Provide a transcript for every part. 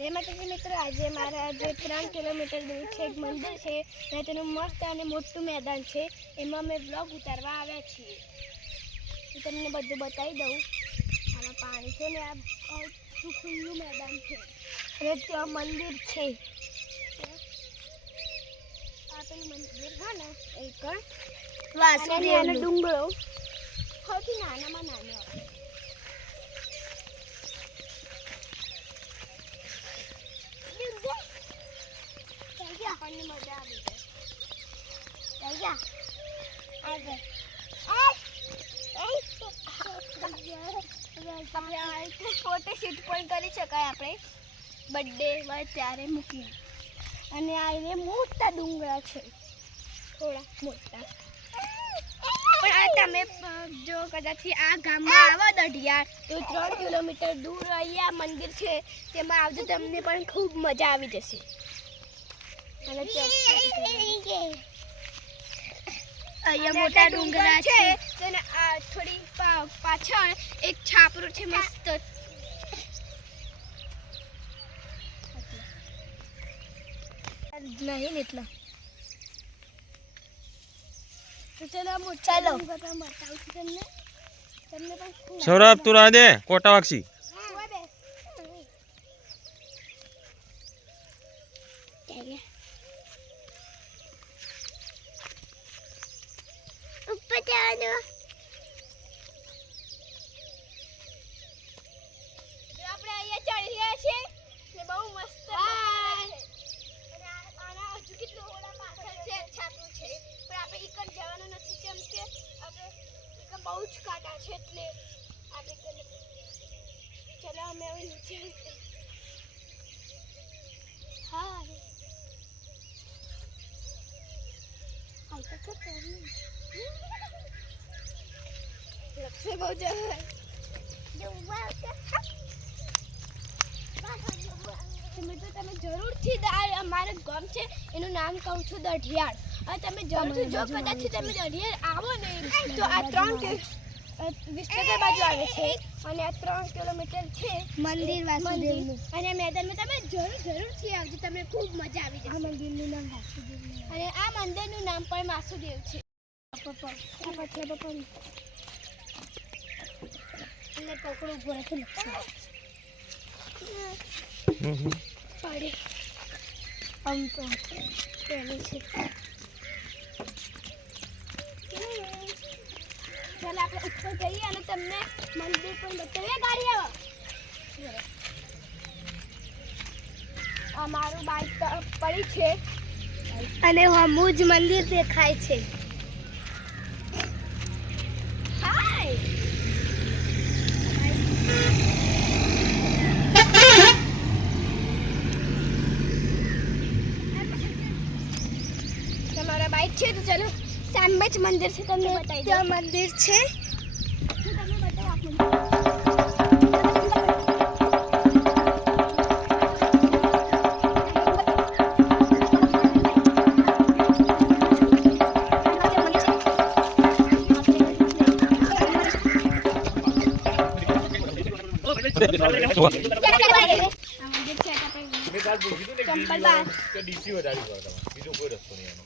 જય માતાજી મિત્રો, આજે મારા જે 3 કિલોમીટર દૂર છે એક મંદિર છે અને તેનું મસ્ત અને મોટું મેદાન છે, એમાં અમે બ્લોગ ઉતારવા આવ્યા છીએ. હું તમને બધું બતાવી દઉં. આમાં પાણી છે ને આ ખુલ્લું મેદાન છે અને ત્યાં મંદિર છે. આ પેલું મંદિર હા ને એક વાસુદેવનો ડુંગરો સૌથી નાનામાં નાનો આપણને મજા આવી જાય. ફોટોશૂટ પણ કરી શકાય આપણે બર્થડે હોય ત્યારે મૂકીને. અને આ એ મોટા ડુંગરા છે, થોડા મોટા. પણ આ તમે જો કદાચ આ ગામમાં આવો દઢિયાર તો 3 કિલોમીટર દૂર અહીંયા મંદિર છે, તેમાં આવજો, તમને પણ ખૂબ મજા આવી જશે. અને અહીંયા મોટા ડુંગરા છે અને આ થોડી પાછળ એક છાપરું છે મસ્ત. નહીં એટલા તો ચાલો બતાવું તમને. સૌરભ તું રાહ દે, કોટા વાક્ષી. ઉપર જવાનું. આપણે અહીંયા ચડી ગયા છે ને, બહુ મસ્ત છે. અને આના હજુ કેટલું ઓલા પાછળ છે છાપરું છે, પણ આપણે ઈકન જવાનું નથી કેમ કે આપણે ઈકન બહુ જ કાંટા છે, એટલે આપણે ચલો અમે હવે નીચે. હા લક્ષે બહુ જવા તમે જરૂરથી અમારું ગામ છે એનું નામ કહું છું દઢિયાળ. અને તમે જરૂરથી જો કદાચ તમે દઢિયાળ આવો ને તો આ 3 વિસનગર બાજુ આવે છે અને આ 3 કિલોમીટર છે મંદિર વાસુદેવનું. અને મેદાનમાં તમે જરૂરથી આવજો, તમને ખૂબ મજા આવી જશે. આ મંદિરનું નામ વાસુદેવ અને આ મંદિરનું નામ પણ વાસુદેવ છે. પકડો ઉભો રાખો પડે આમ તો પેલું છે. ચાલો આપણે ઉપર જઈએ અને તમને મંદિર પણ બતાવીએ. ગાડી આવો. આ મારું બાઇક પડી છે અને હમું જ મંદિર દેખાય છે. હાય તમારા બાઇક છે તો ચલો સામે જ મંદિર છે, તમને બતાવી દઉં. મંદિર છે તમને બતાવું.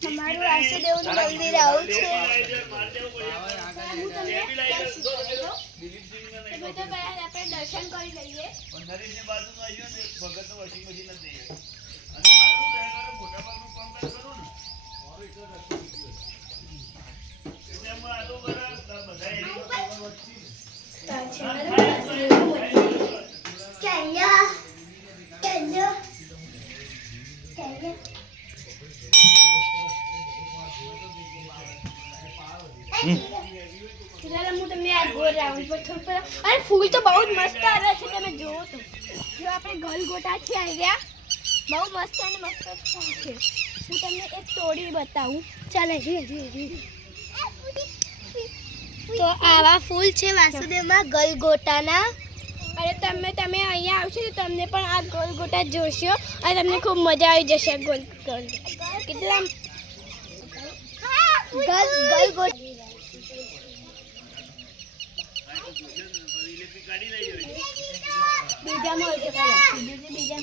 તમારું વાસુદેવનું મંદિર આવું છે. આપણે દર્શન કરી લઈએ. હું તમને આ ગોળ રાઉન્ડ પર થોડું અરે ફૂલ તો બહુ જ મસ્ત આવે છે, તમે જુઓ તો. જો આપણે ગલગોટાથી આવી ગયા, બહુ મસ્ત અને મસ્ત ફૂલ છે. હું તમને એક તોડી બતાવું. ચાલે તો આવા ફૂલ છે વાસુદેવમાં ગલગોટાના. અને તમે અહીંયા આવશો તો તમને પણ આ ગલગોટા જોશો અને તમને ખૂબ મજા આવી જશે. કેટલા ગલગોટા બીજામાં હોય છે. બીજા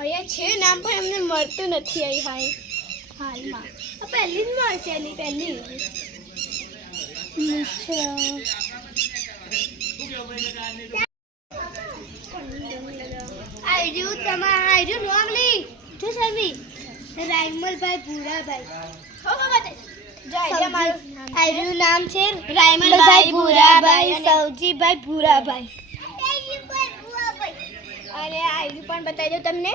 અહીંયા છે નામ પણ એમને મળતું નથી અહીં હાલમાં પહેલી જ મળશે એની પહેલી આર્યું નામ લી જો સમી રાયમલભાઈ ભૂરાભાઈ આર્યું નામ છે રાયમલભાઈ ભૂરાભાઈ સૌજીભાઈ ભૂરાભાઈ અને આર્યું પણ બતાવી દઉં તમને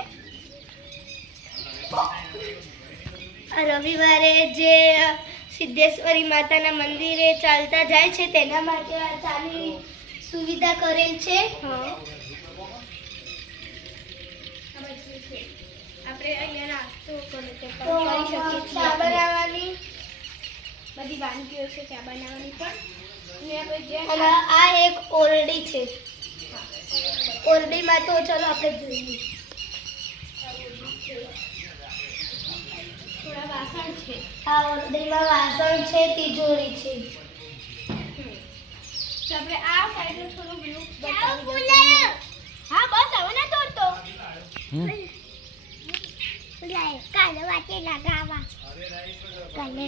રવિવારે જે સિદ્ધેશ્વરી માતાના મંદિરે ચાલતા જાય છે તેના માટે આ ચાની સુવિધા કરેલ છે આપણે અહીંયા નાસ્તો કરી શકીએ ચા બનાવવાની બધી વાનગીઓ છે ચા બનાવવાની પણ અને આ એક ઓરડી છે ઓરડીમાં તો ચલો આપણે જોઈએ થોડા વાસણ છે આ ઓરડીમાં વાસણ છે તિજોરી છે તો આપણે આ સાઈડનું થોડું વ્યૂ બતાવી દઈએ હા બસ હવે ના તોડતો કાલે વાતે લગાવા કાલે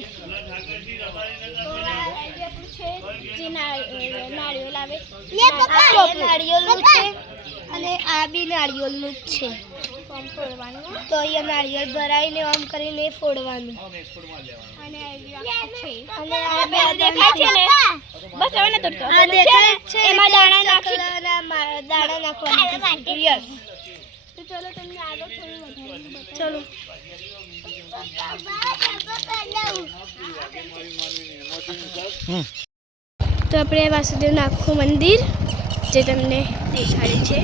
જે નાળિયેર આવે નાળિયેરનું છે અને આ બી નાળિયેરનું જ છે ફોડવાનું તો અહીંયા નાળિયેર ભરાઈને આમ કરીને ફોડવાનું અને આ બે દેખાય છે ને બસ હવે ના તોડતો આ દેખાય છે એમાં દાણા નાખવાના યસ તો ચલો તમને આગળ થોડું વધારે ચલો તો આપણે વાસુદેવનું આખું મંદિર જે તમને દેખાડ્યું છે